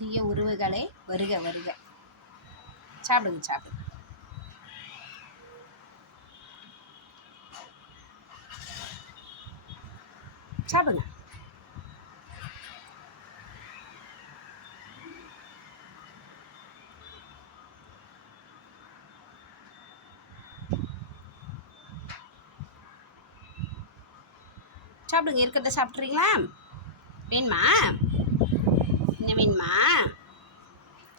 புதிய உறவுகளே வருக வருக. சாப்பிடுங்க சாப்பிடுங்க. சாப்பிடுங்க. சாப்பிடுங்க இருக்கிறத சாப்பிட்றீங்களா வேணுமா என்ன வேணுமா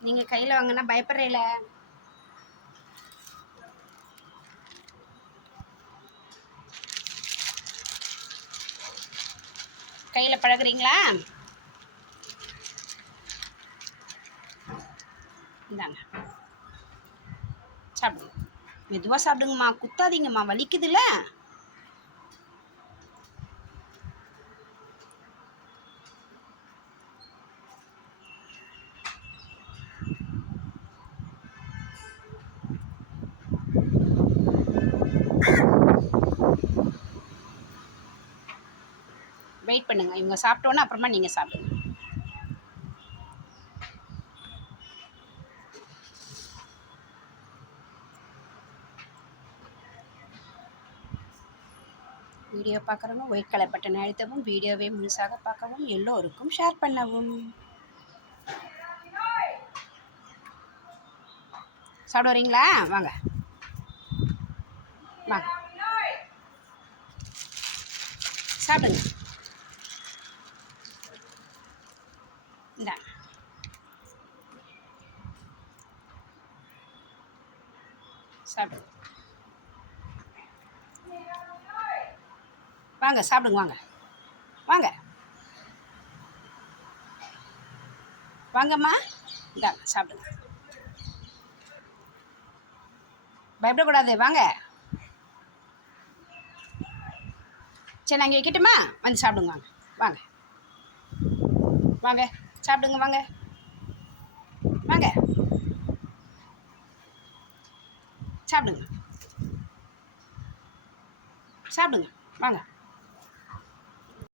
நீங்கள் கையில் வாங்கினா பயப்படுறீல? கையில் பழகுறீங்களா? இந்தாங்க. சாப்பிடுங்க. மெதுவாக சாப்பிடுங்கம்மா. குத்தாதீங்கம்மா. வலிக்குதுல்ல? வெயிட் பண்ணுங்க. இவங்க சாப்பிட்டோன்னே அப்புறமா நீங்கள் சாப்பிடுங்க. வீடியோ பார்க்குறவங்க ஒயிட் கலர் பட்டன் அழுத்தவும் வீடியோவை முழுசாக பார்க்கவும் எல்லோருக்கும் ஷேர் பண்ணவும். சாப்பிட வரீங்களா? வாங்க. வாங்க. சாப்பிடுங்க. இந்த சாப்பிடுங்க வாங்க சாப்பிடுங்க வாங்க. வாங்க. வாங்கம்மா. இந்தாங்க சாப்பிடுங்க. பயப்படக்கூடாது. வாங்க. சரி நாங்கள் வைக்கட்டுமா வந்து சாப்பிடுங்க வாங்க. வாங்க. வாங்க. சாப்பிடுங்க வாங்க வாங்க சாப்பிடுங்க சாப்பிடுங்க வாங்க